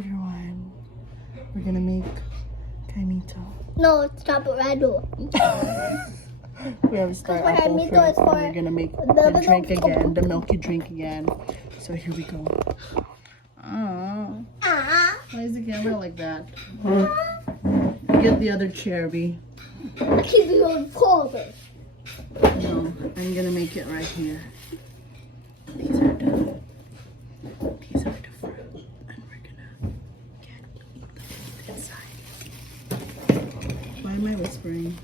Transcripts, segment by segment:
everyone. We're gonna make kaimito. No, it's taparado. We have star Because apple kaimito fruit. is for We're gonna make the the drink milk. again, the milky drink again. So here we go. Oh, why is the camera like that? Get the other chair, B. I keep it on forward. No, I'm gonna make it right here. These are the fruit, and we're gonna get the inside. Why am I whispering?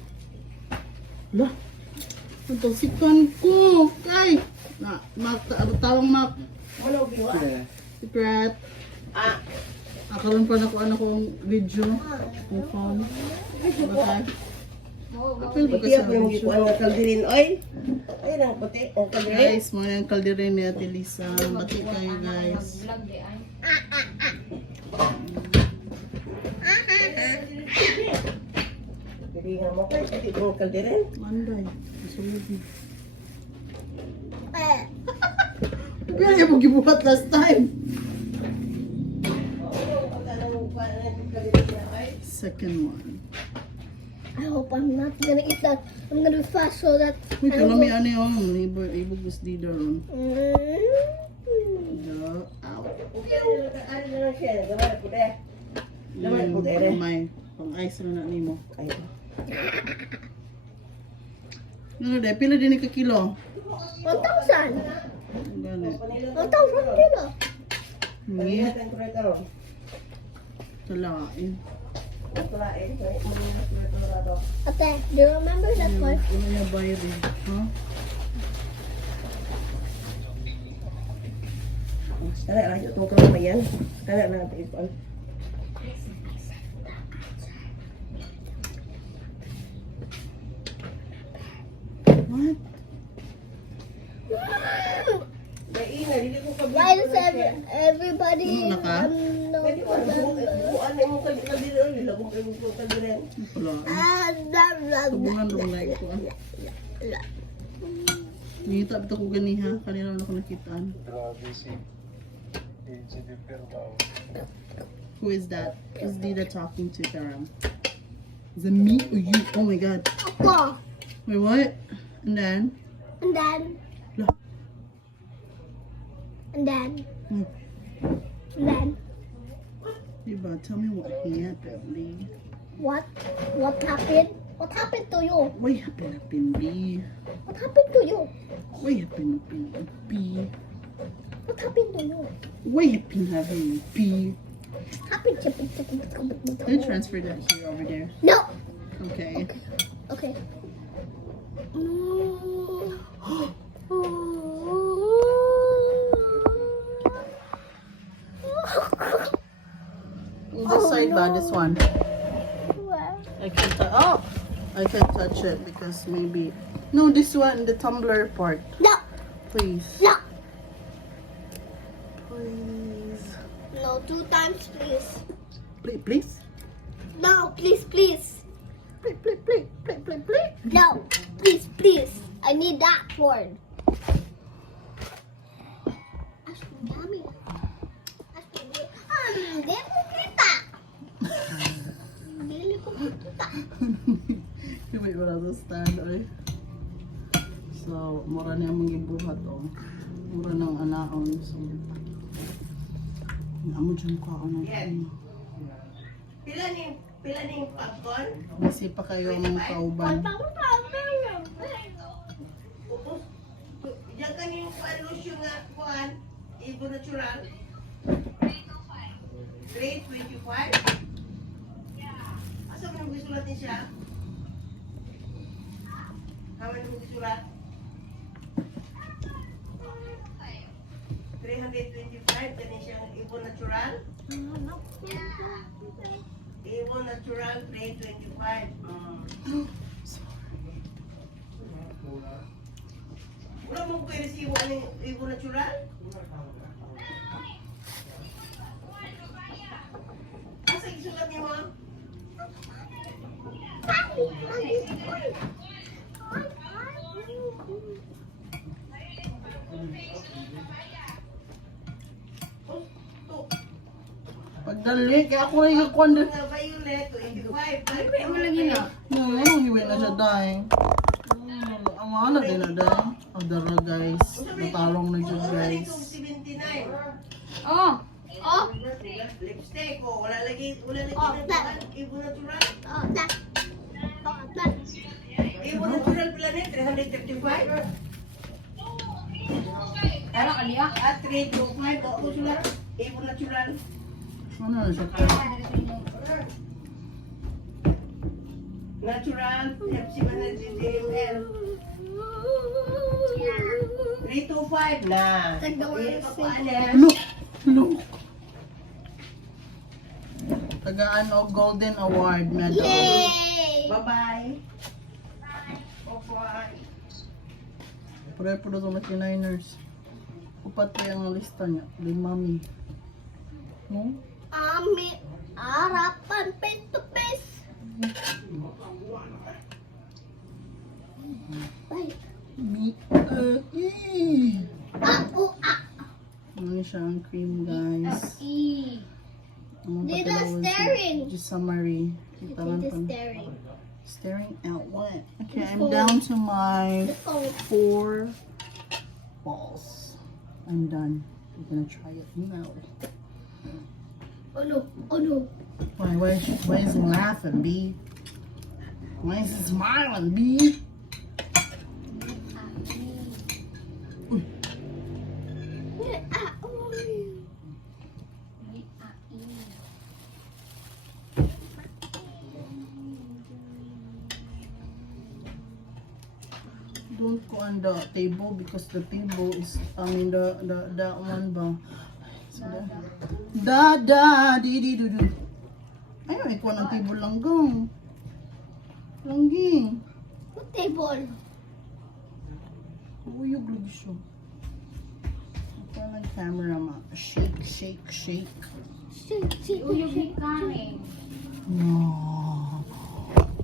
Lah, natasikan ko. Kay, tawang Mac. Ano biwa? Secret. Ah, Akaroon pa na ko ano kong video. Kung phone. Bakit? Apil ba iya kasi pa yung gikuan nga kaldirin oil. Ay, nang puti, ang kaldirin. Guys, mga yung kaldirin ni Ate Lisa. Bati kayo guys. Hindi nga mo kayo, puti yung kaldirin. Manday. Masulog ni. Eh, Kaya mo gibuhat last time. Second one. I hope I'm not gonna eat that. I'm gonna be fast so that. Uy, kalami ano yung ibog gusto dito ron. Mm. Da. Ow. Ano na lang siya, gamay puti. Gamay puti rin. May pang ice na nimo. Ay, Ano de, pila din ka kilo? 1,000. Gani. 1,000 kilo. Ngi, natin ko rin ito. talain. Tulain, ito. Ate, do you remember that one? Ano niya bayari? Ha? Kaya lang, ito ko naman yan. Kaya lang natin ipon. What? Ina, hindi ko kabili. Guys, everybody. Ano na ka? No, Pwede ba? Buwan na yung kaldirin. Nilagong ko yung kaldirin. Wala. Tubungan rin na ito. Nangita ito ko ganiha. Kanina ako nakitaan. Who is that? Is Dida talking to Karam? Is it me or you? Oh my god. Ako. Wait, what? And then? And then. Look. And then. Hmm. And then. Diba, tell me what happened, Lee. What? What happened? What happened to you? What happened, Lee? What happened to you? What happened, B? What happened to you? What happened, B? Happened to Can you transfer that here over there? No. Okay. Okay. This side ba? This one? Where? I can I can touch it because maybe. No, this one, the tumbler part. No. Please. No. Please. No, 2 times, please. Please. No, please, please. Please. No, please, please. I need that word. Dami. Hindi mo kita. Hindi ko kita. Wait, wala sa stand, oy. So, mura na yung mga buhat, oh. Mura ng anaon. So, amo dyan ko ako ng Pila ni yung popcorn? Basi pa kayo ang kauban. Diyan ka ni yung lotion nga kuhan. Ibo natural. Grade 25? Asa mo nang gusulat niya siya? Haman nang gusulat? 325, kani siyang Ibo natural? Ibo natural, grade 25. Wala mong pwede si Ibo natural? Asa isulat niyo mo? Pagdali, kaya ako rin yung kwan. Mga violet, 25. Ay, mo lagi na. Hiwi na siya dahil. Ang mahal din na dahil. Ang dara guys. Natalong na siya guys. 79. Oh. Oh. Lipstick, oh, wala lagi Oh, ng that. Ibo natural. Oh, that. Oh, that. Ibo natural planet, 335. Ano kaniya? At 325, ako sulat. Ibo natural. Ano na siya? Natural, Pepsi Managil. 325 na. Look! Look! Tagaan o Golden Award medal. Yay! Bye-bye. Bye-bye. Pare-pare sa Makiners. Upat pa yung lista niya. Di mami. No? Ami, harapan face to face. Ay, Mi. ah. Ano siya ang cream guys. Ano pa Dito tinawag staring. siya? Just summary. Kita lang Dito pa. staring. Staring at what? Okay, The I'm phone. down to my Oh, 4 balls. I'm done. I'm gonna try it now. oh no, oh no. Why is he laughing, B? Why is he smiling, B? Don't go on the table because the table is, I mean that one ba? So di do. Ayun, ikaw ng table langgong. Langging. What table? Uyog lagi siya. Ikaw ng camera ma. Shake. Shake. No.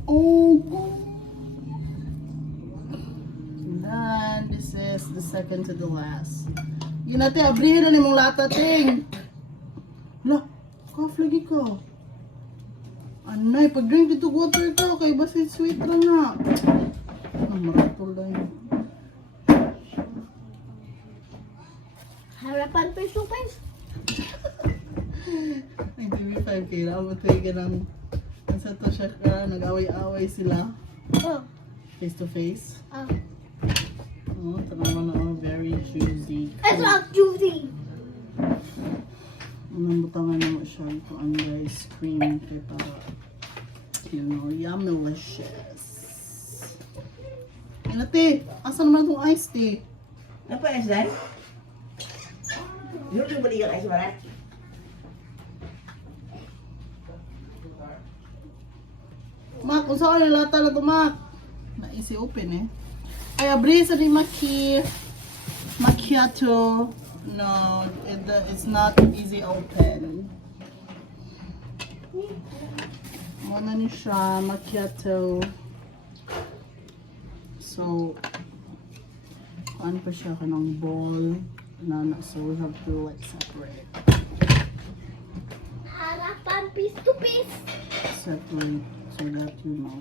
Oh, God. And this is the second to the last. Yun natin, abrihin na ni mong lata, ting. Lah, cough lagi ka. Anay, pag-drink dito water ka, kay basit sweet lang nga. Maratol lang. Harapan face to face. 95 kaya ako tayo ng nasa to siya ka, nag-away-away sila Oh, face to face. ah. Oh, tanawa na ako, very juicy. It's not juicy. Anong butangan naman siya ito ang ice cream kaya para, you know, yummylicious. Yan ate, asa naman itong iced tea? Apa es dan? Yun yung baligang es barat. Mak, kung saan yung lata na ito, Mak? Naisi open eh. Ay, abri sa ni macchiato. No, it's not easy open. Ano ni siya, macchiato. So, ano pa siya kanang bowl. So we have to like separate. Harapan face to face. Separate so that you know,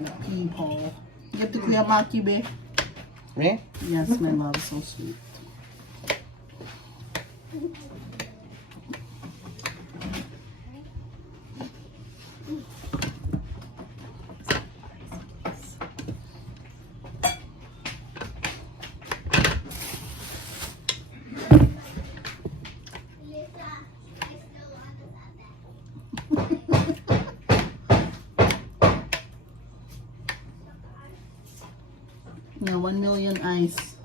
the people. Get to Kuya Maki, be. Ne? Yes, my love, so sweet. Yeah, 1 million ice.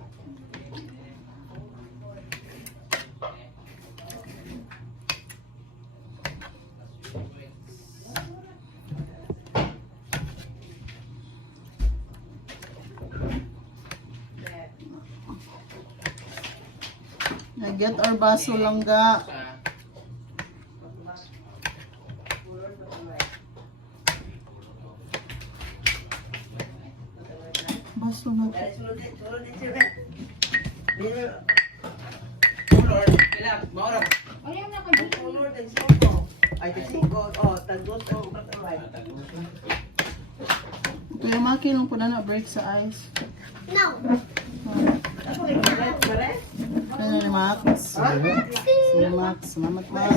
Get our baso langga. Baso na. Sulod din sila. Sulod. Ilang, maurap. Ayaw na ka Ang color, tag-5. Ay, tag-5. Oh, tag-2 ang butterfly. Kuya Maki lang po na break sa ice. No. Ako rin, pare. Kaya ni Max. Si Max. Salamat Max.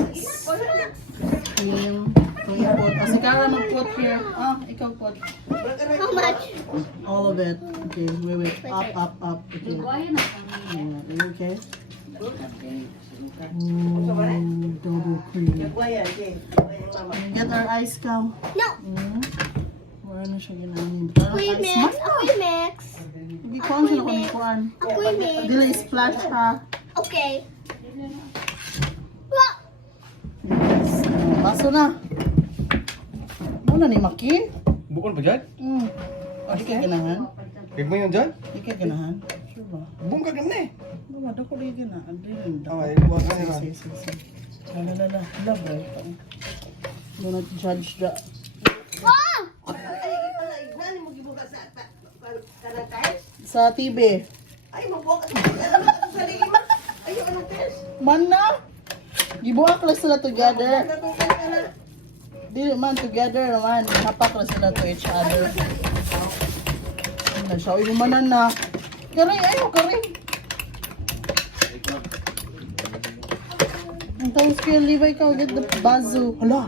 Kuya pot. O si Kara mag-pot here. Ah, ikaw pot. How much? All of it. Okay, wait. Up. Okay. Buhay na ka. Are you okay? Double cream. Nagwaya, Jane. Nagwaya, mama. Get our ice cow. No. Wala na siya ginamit. Parang Ako'y ice mix. man. Ako'y mix. Hindi ko ang sila kung kuhan. Ako'y mix. Dila splash ha. Okay. What? Yes. Baso na. Muna ni Maki. Bukon pa dyan? Di ka ganahan? Kaya mo yun dyan? Di ka ganahan? Sure ba? Bukon ka gano'n eh. Wala, dako rin ganahan. Di rin. Ay, buwan ka nila. Sige. Lala. Love, right? Do not judge the... Oh! Ay, pala, ignan mo gibuka sa kanang tiles. Sa TV. Ay, magbuka sa lima. Ay, anong tiles? Man na! Gibuak lang sila together. Anong tiles ka na? Di man together naman. Hapak lang sila to each other. Ano siya? Inumanan na. Karay, karay. Ang tawag kaya Levi ka, get the bazoo. Hala!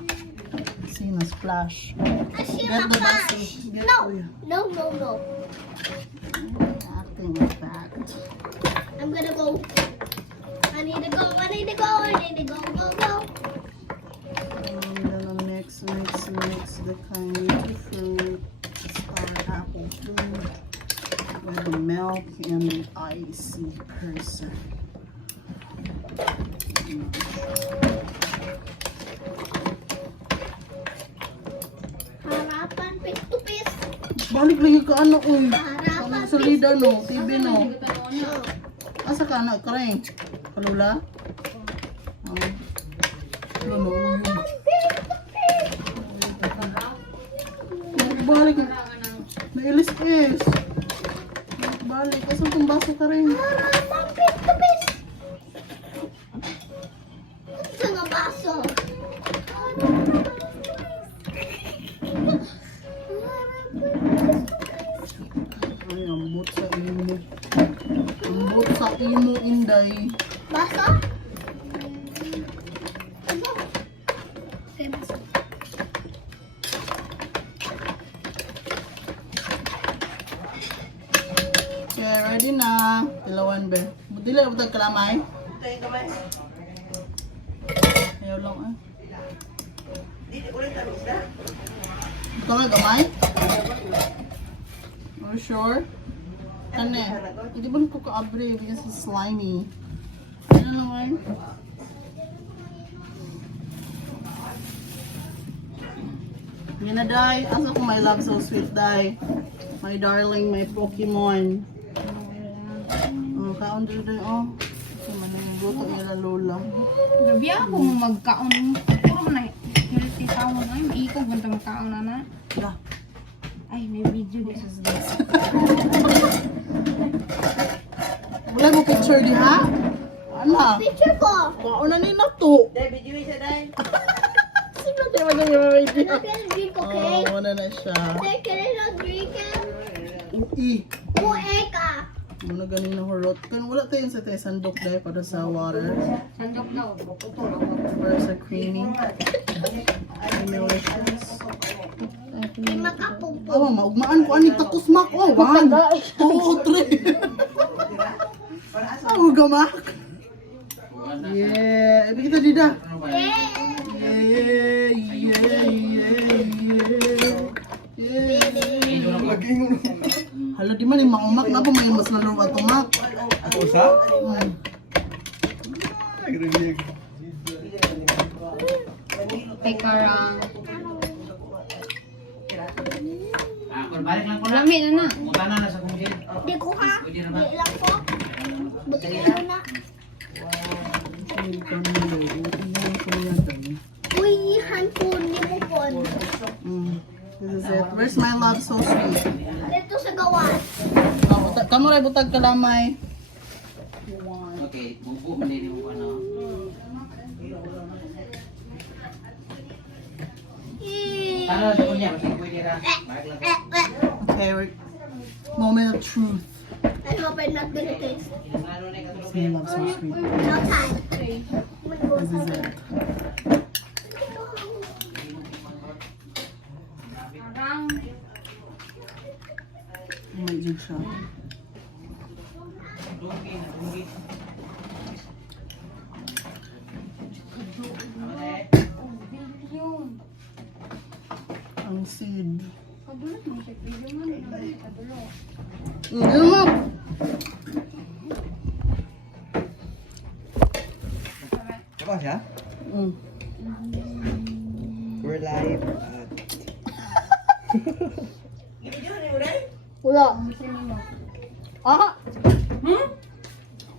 See na splash. I see Get my the flash. bazoo. Get No. kuya. No. Acting like that. I'm gonna go. I need to go. Go. I'm gonna mix the kind fruit, star apple fruit with the milk and the icy person. Harapan, face to face. Balik lagi ka ano uy. Harapan, Sa lida no, TV no. No. Asa ka na, kareng? Kalula? Ano no, uyog. Balik. Nailis-is. Balik. Asan itong baso ka rin? Harapan, face to face. Sa nga baso. Ay, ambot sa imo. Ambot sa imo, Inday. Baso? Ano? Okay, baso. Okay, ready na. Tilawan ba? Dili na butag kalamay. Tayo kamay. Ayaw lang ah. Dili ulit ang isda. Ito nga gamay? Are you sure? Ano eh? Hindi ba ko ka-abre because it's slimy. Ano naman? Yan na, Day. Asa ko my love so sweet, Day. My darling, my Pokemon. Oh, kaon dito, Day. Oh. Ito man yung luto nila, Lola. Gabi ako magkaon. Puro man na. Healthy tawon. Ay, maikog man itong kaon na. Lah. Ay, may video din. Wala mo picture di ha? Ano? Picture ko. Kaon na ni na to. Dahil, video isa dahil. Sino di ba yung mga I'm not gonna drink, okay? Oh, wala na siya. Can I not drink it? Ui. Eka. Muna ganing na horot. Kan wala tayong sa tayo sandok dahil para sa water. Sandok daw. Para sa creamy. Delicious. May makapumpo. Oh, maugmaan ko ani takos mak. Oh, 1, 2, 3. Oh, gamak. Yeah, ibig kita dida. Yeah, yeah. Lagi mo. Hala, di man yung maumak na po, may mas lalo at umak. Ako sa? Ay, rinig. Kay Karang. Balik lang ko na. Lami na na. Mutana na sa kungkil. Di ko ha. Di lang ko. Buti na. Uy, handphone ni mo pon. This is it. Where's my love so sweet? Dito sa gawas. Kamu ray butag kalamay. Okay, bubu malini mo ano. Tara sa kunya, basta pwede ra. Balik lang ko. Okay, moment of truth. I hope I'm not gonna taste. Ano na katulog He loves so sweet. No time. This is it. Parang, May jig siya. yun. Ang seed. Kadulot mo siya. Video mo na kadulot. Ano mo? Apa siya? Mm. We're live at... Wala. Gusto mo. Ah!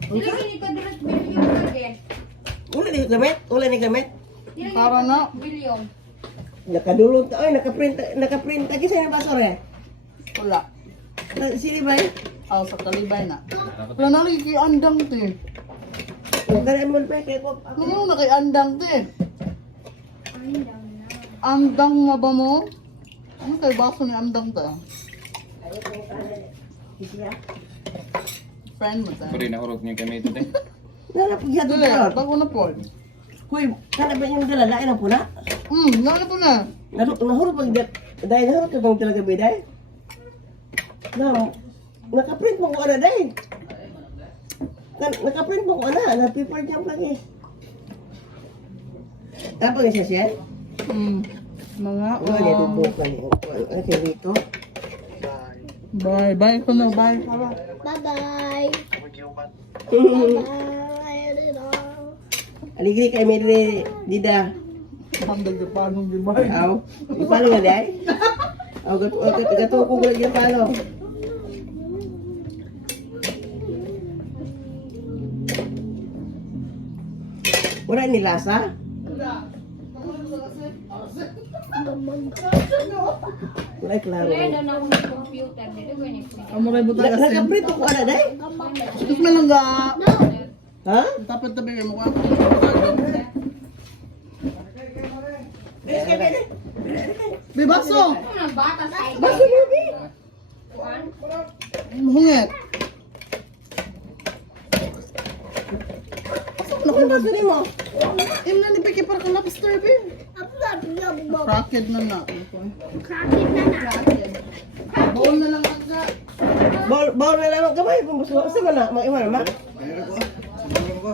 Dili gini kadulot bilyon lagi. Wala ni gamit? Wala ni gamit? Dili Para na. bilyon. Nakadulot, ay, nakaprint lagi sa yung basura eh. Wala. Sili ba eh? Ah, sa kalibay na. Wala na lagi kay andang te. Huwag ka na mo pa, kaya ko, Ano na kay andang te? Ang dami na. Andang nga ba mo? Ano kay baso ni andang te? Friend mo te. Pwede na urot niya kami ito din. nalapagyan Dili, doon. bago na po. Kuy, kana ba yung dala? Lain ang puna? Nalo po na. Nahurot pag dahil nahurot ka bang talaga biday? Nakaprint mo ko ana dahil. Nakaprint mo ko ana, na-paper jump lagi. Tapos isa siya? Mga, Wala niya dubok ka niya. Ano siya dito? bye, bye ko na, bye. Para. Bye-bye. Bye-bye. Aligri kay Medre Dida. Hanggang di pa nung di bye. Aw, ipalo nga day? Aw, gato ko gula yung palo. Wala ni lasa? Wala klaro. Wala na na akong computer. Dili ko ni. Amo kay butang kasi. Nakaprint ko ana day? Tapos may lang ga. Ha? Tapos tabi mo ko. Be baso. Ano na bata sa Baso lagi. kuan? Hungit. Naku baso ni mo. Imna ni piki para kang lobster be. Crockett na na. Bowl na lang agad. Bawl na lang gamay pambuso. Sa mana? Mag-iwan ma? Mayroon ko. Siguro ko.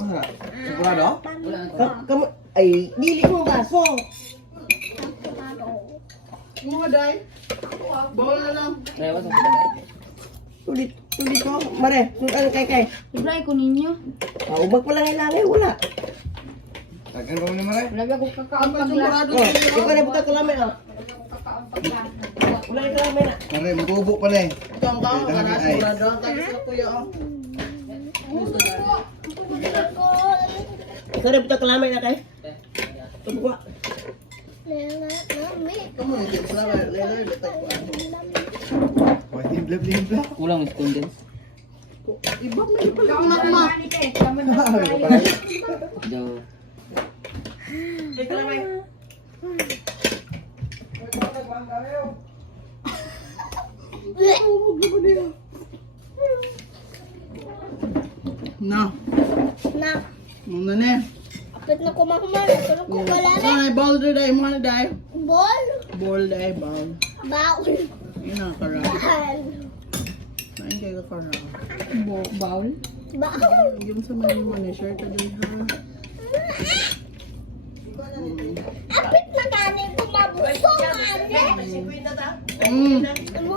Wala. Sigurado? Kamu ay dili mo baso. Mga day. Bowl na lang. Tulit ko. Mare, tulan kay. Ibray ko ninyo. Ubag pa lang ilanay wala. Tagan ba mo ni Mare? Wala ko kakaon Ang pag sigurado. Oh, ikaw na buta kalamay ah. kakaon pag Wala ni kalamay na. Mare, mabubo pa na eh. Ito ang kao. Kana sigurado. Tapos sa kuya oh. Ikaw na buta kalamay na kay. Tubok. Kamu ni sila later detek ko. Wah, himblab. Kulang is condense. Ibang may pala ko nakma. Jo. Ikaw kalamay. Na. Na, Muna ni. apit na kumakuman. Pero kung wala na, Ay, bowl day mo na day. ball, Bowl day bowl. baul, Yun ang kara. bal, Kain kayo ka kara. Baul. baul. Yung sa mga mo ni share ka din ha. Apit na kanin kumabusong, ane.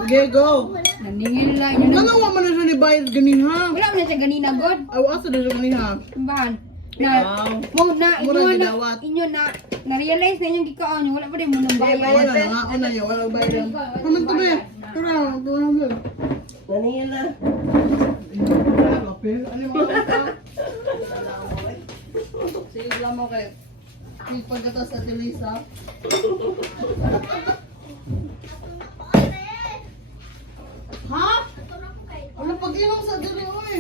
Okay, go. Nandingin lang yun. Nanawa man na siya ni Bayad ganin ha. Wala mo na siya ganina god. Ay, asa na siya ganin ha. Kumbahan. Na Wow. mo na Mura inyo na gidawat. inyo na realize na inyong gikaon nyo wala pa din mo nang Wala bayan. na nga, una yun. Wala bayad. Kaman to be. Tara, tara mo. Naniyan na. Ano mo ka? Sige lang mo kay. Pagkata sa Tilisa. Ha? Ano pag-inom sa dili oy?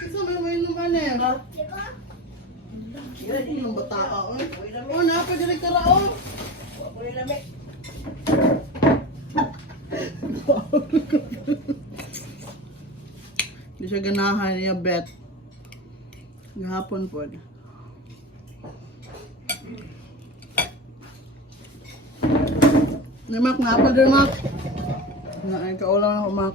Isa may inom eh. Diba? Yun, Ano ba tao? Uy, lami. Oh, napa diri ka raon. Huwag mo nilami. Di siya ganahan niya bet. Ngahapon po. Nimak, ngapa din, Mak? Ay, kaulang ako, Mak.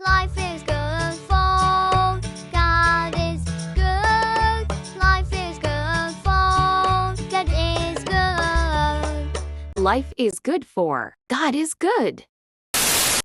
Life is good for God is good. Life is good for God is good. Life is good for God is good.